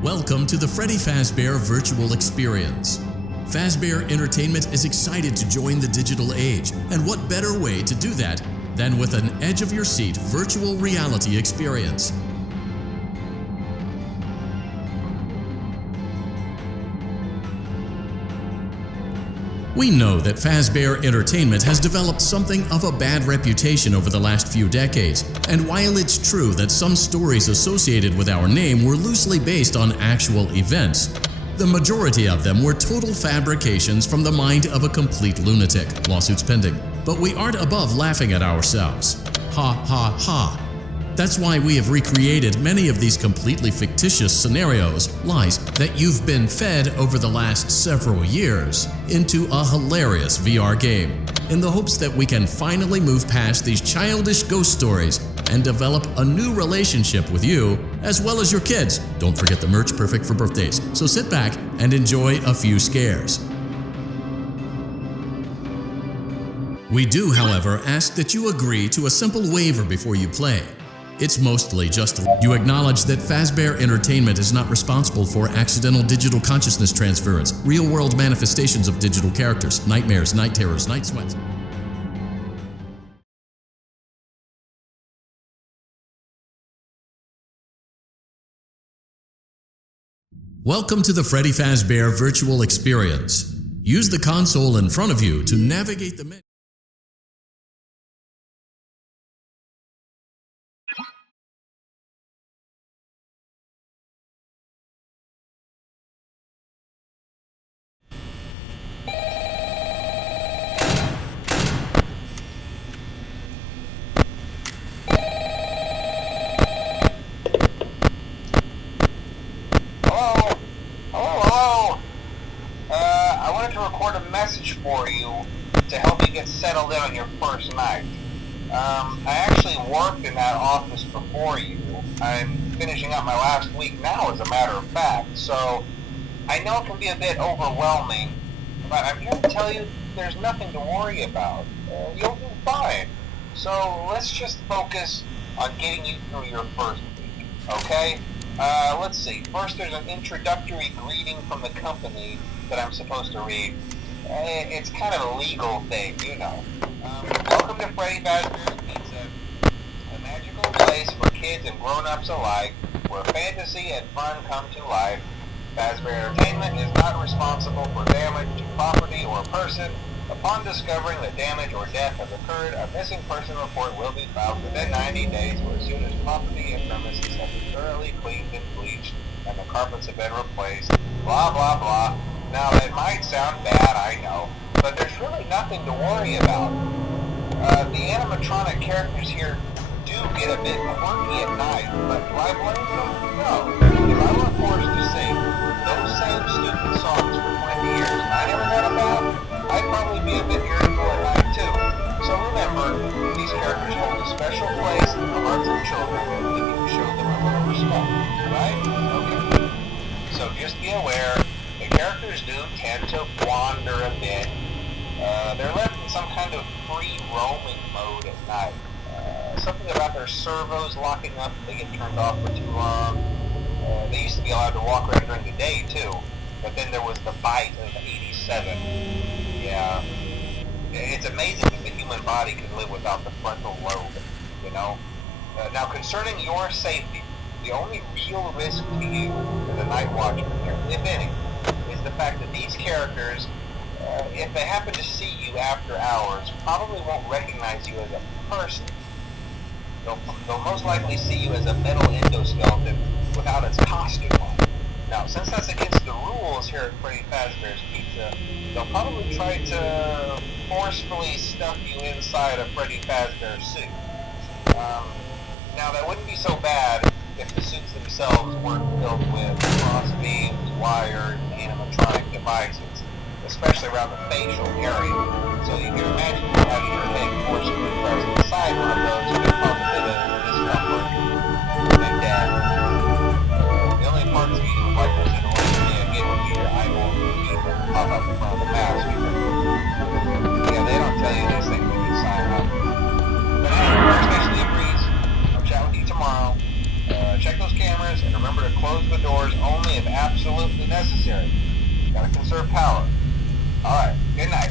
Welcome to the Freddy Fazbear Virtual Experience. Fazbear Entertainment is excited to join the digital age, and what better way to do that than with an edge-of-your-seat virtual reality experience. We know that Fazbear Entertainment has developed something of a bad reputation over the last few decades, and while it's true that some stories associated with our name were loosely based on actual events, the majority of them were total fabrications from the mind of a complete lunatic, lawsuits pending. But we aren't above laughing at ourselves. Ha ha ha. That's why we have recreated many of these completely fictitious scenarios, lies, that you've been fed over the last several years into a hilarious VR game, in the hopes that we can finally move past these childish ghost stories and develop a new relationship with you, as well as your kids. Don't forget the merch, perfect for birthdays. So sit back and enjoy a few scares. We do, however, ask that you agree to a simple waiver before you play. It's mostly just you acknowledge that Fazbear Entertainment is not responsible for accidental digital consciousness transference, real-world manifestations of digital characters, nightmares, night terrors, night sweats. Welcome to the Freddy Fazbear Virtual Experience. Use the console in front of you to navigate the menu. For you to help you get settled in on your first night. I actually worked in that office before you. I'm finishing up my last week now, as a matter of fact, so I know it can be a bit overwhelming, but I'm here to tell you there's nothing to worry about. You'll do fine. So let's just focus on getting you through your first week, okay? Let's see. First, there's an introductory greeting from the company that I'm supposed to read. It's kind of a legal thing, you know. Welcome to Freddy Fazbear's Pizza, a magical place for kids and grown-ups alike, where fantasy and fun come to life. Fazbear Entertainment is not responsible for damage to property or person. Upon discovering that damage or death has occurred, a missing person report will be filed within 90 days, or as soon as property and premises have been thoroughly cleaned and bleached, and the carpets have been replaced. Blah, blah, blah. Now, that might sound bad, I know, but there's really nothing to worry about. The animatronic characters here do get a bit quirky at night, but do I blame them? No. If I were forced to sing those same stupid songs for 20 years and I never got a bath, I'd probably be a bit irritable at night too. So remember, these characters hold a special place in the hearts of children and we need to show them a little respect, right? Okay. So just be aware, the characters do tend to wander a bit. They're left in some kind of free roaming mode at night. Something about their servos locking up if they get turned off for too long. They used to be allowed to walk around during the day too, but then there was the bite of '87. Yeah, it's amazing that the human body can live without the frontal lobe, you know? Now concerning your safety, the only real risk to you as a night watchman here, if any, is the fact that these characters, if they happen to see you after hours, probably won't recognize you as a person. They'll most likely see you as a metal endoskeleton without its costume on. Now, since that's against the rules here at Freddy Fazbear's Pizza, they'll probably try to forcefully stuff you inside a Freddy Fazbear suit. Now, that wouldn't be so bad if the suits themselves weren't filled with cross beams, wires, and animatronic devices, especially around the facial area. So you can imagine having your head forcibly pressed inside one of those could cause a bit of discomfort and death. The only parts of you you would like to see the lady again would be your eyeball and feet that pop up in front of the mask. Yeah, they don't tell you these things when you sign up. But anyway, especially a breeze. I'll chat with you tomorrow. Check those cameras and remember to close the doors only if absolutely necessary. Gotta conserve power. Alright, good night.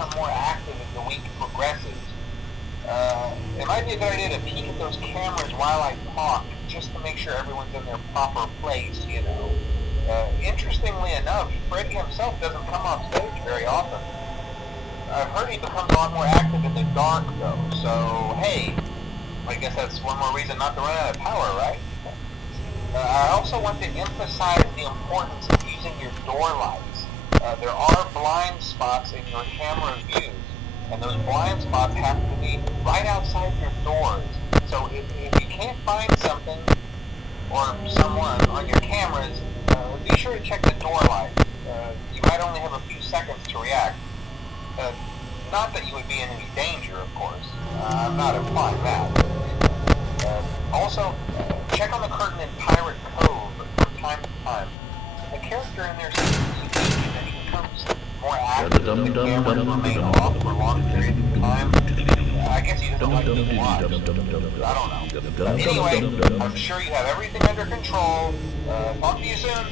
become more active as the week progresses. It might be a good idea to peek at those cameras while I talk, just to make sure everyone's in their proper place, you know. Interestingly enough, Freddy himself doesn't come off stage very often. I've heard he becomes a lot more active in the dark, though, so hey, I guess that's one more reason not to run out of power, right? I also want to emphasize the importance of using your door lights. There are blind spots in your camera views, and those blind spots have to be right outside your doors. So if you can't find something or someone on your cameras, be sure to check the door light. You might only have a few seconds to react. Not that you would be in any danger, of course. I'm not implying that. Also, check on the curtain in Pirate Cove from time to time. The character in there seems to change and he becomes more active. The cameras remain off for long periods of time. I guess he doesn't like being watched. I don't know. Anyway, I'm sure you have everything under control. Talk to you soon.